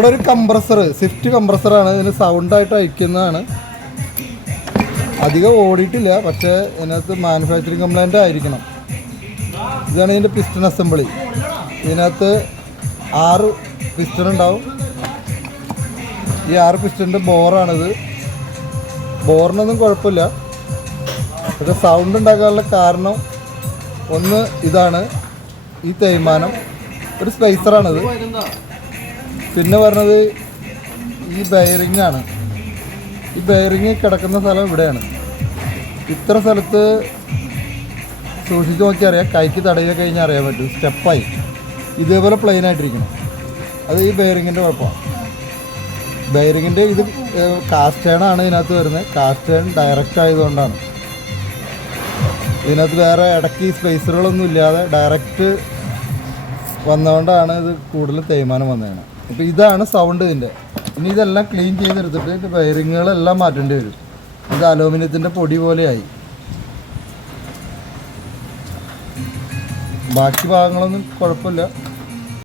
നമ്മുടെ ഒരു compressor, Swift കംപ്രസറാണ്. ഇതിന് സൗണ്ടായിട്ട് അയക്കുന്നതാണ്. അധികം ഓടിയിട്ടില്ല, പക്ഷേ ഇതിനകത്ത് മാനുഫാക്ചറിങ് കംപ്ലൈൻ്റ് ആയിരിക്കണം. ഇതാണ് ഇതിൻ്റെ പിസ്റ്റൺ അസംബ്ലി. ഇതിനകത്ത് 6 പിസ്റ്റൺ ഉണ്ടാവും. ഈ 6 പിസ്റ്റണിൻ്റെ ബോറാണിത്. ബോറിനൊന്നും കുഴപ്പമില്ല, പക്ഷേ സൗണ്ട് ഉണ്ടാക്കാനുള്ള കാരണം ഒന്ന് ഇതാണ്, ഈ തേയ്മാനം. ഒരു സ്പേസറാണിത്. പിന്നെ പറഞ്ഞത് ഈ ബെയറിങ്ങാണ്. ഈ ബെയറിങ് കിടക്കുന്ന സ്ഥലം ഇവിടെയാണ്. ഇത്ര സ്ഥലത്ത് സൂക്ഷിച്ച് നോക്കി അറിയാം. കൈക്ക് തടവി കഴിഞ്ഞാൽ അറിയാൻ പറ്റും. സ്റ്റെപ്പായി ഇതേപോലെ പ്ലെയിൻ ആയിട്ടിരിക്കണം. അത് ഈ ബെയറിങ്ങിൻ്റെ കുഴപ്പമാണ്. ബെയറിങ്ങിൻ്റെ ഇത് കാസ്റ്റേണാണ് ഇതിനകത്ത് വരുന്നത്. കാസ്റ്റേൺ ഡയറക്റ്റ് ആയതുകൊണ്ടാണ്. ഇതിനകത്ത് വേറെ ഇടയ്ക്ക് സ്പേസറുകളൊന്നും ഇല്ലാതെ ഡയറക്റ്റ് വന്നതുകൊണ്ടാണ് ഇത് കൂടുതൽ തേയ്മാനം വന്നതാണ്. അപ്പോൾ ഇതാണ് സൗണ്ട് ഇതിൻ്റെ. ഇനി ഇതെല്ലാം ക്ലീൻ ചെയ്തെടുത്തിട്ട് ഇത് ബെയറിങ്ങുകളെല്ലാം മാറ്റേണ്ടി വരും. ഇത് അലൂമിനിയത്തിൻ്റെ പൊടി പോലെയായി. ബാക്കി ഭാഗങ്ങളൊന്നും കുഴപ്പമില്ല.